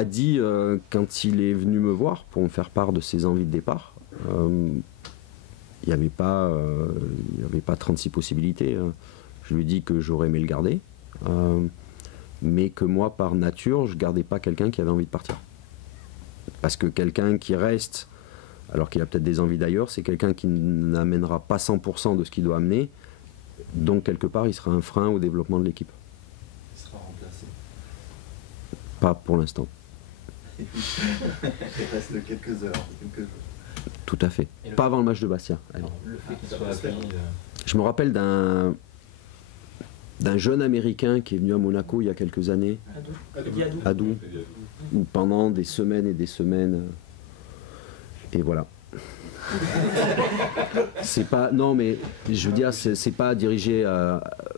A dit quand il est venu me voir pour me faire part de ses envies de départ, il n'y avait pas 36 possibilités. Je lui ai dit que j'aurais aimé le garder, mais que moi, par nature, je ne gardais pas quelqu'un qui avait envie de partir. Parce que quelqu'un qui reste, alors qu'il a peut-être des envies d'ailleurs, c'est quelqu'un qui n'amènera pas 100% de ce qu'il doit amener, donc quelque part, il sera un frein au développement de l'équipe. Il sera remplacé. Pas pour l'instant. Il reste quelques heures, quelques jours. Tout à fait. Pas avant le match de Bastia. Alors, le fait qu'il soit accueilli... Je me rappelle d'un jeune Américain qui est venu à Monaco il y a quelques années, Adou, où pendant des semaines et des semaines, et voilà. C'est pas, non mais je veux dire, c'est pas dirigé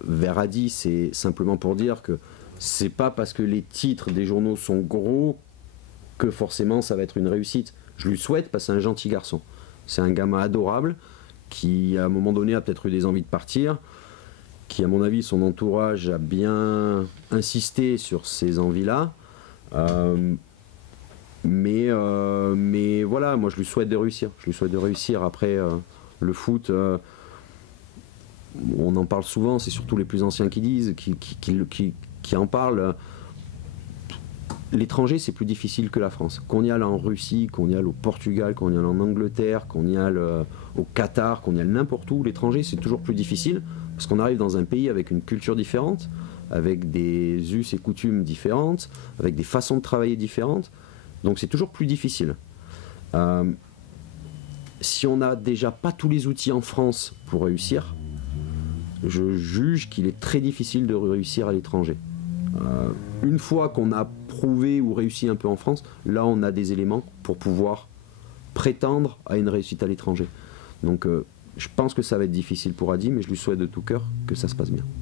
vers Adi, c'est simplement pour dire que c'est pas parce que les titres des journaux sont gros que forcément ça va être une réussite. Je lui souhaite parce que c'est un gentil garçon. C'est un gamin adorable qui à un moment donné a peut-être eu des envies de partir, qui à mon avis son entourage a bien insisté sur ces envies-là. Mais voilà, moi je lui souhaite de réussir. Je lui souhaite de réussir. Après le foot, on en parle souvent, c'est surtout les plus anciens qui disent, qui en parlent. L'étranger, c'est plus difficile que la France. Qu'on y aille en Russie, qu'on y aille au Portugal, qu'on y aille en Angleterre, qu'on y aille au Qatar, qu'on y aille n'importe où, l'étranger, c'est toujours plus difficile parce qu'on arrive dans un pays avec une culture différente, avec des us et coutumes différentes, avec des façons de travailler différentes. Donc c'est toujours plus difficile. Si on n'a déjà pas tous les outils en France pour réussir, je juge qu'il est très difficile de réussir à l'étranger. Une fois qu'on a prouvé ou réussi un peu en France, là on a des éléments pour pouvoir prétendre à une réussite à l'étranger. Donc je pense que ça va être difficile pour Adi, mais je lui souhaite de tout cœur que ça se passe bien.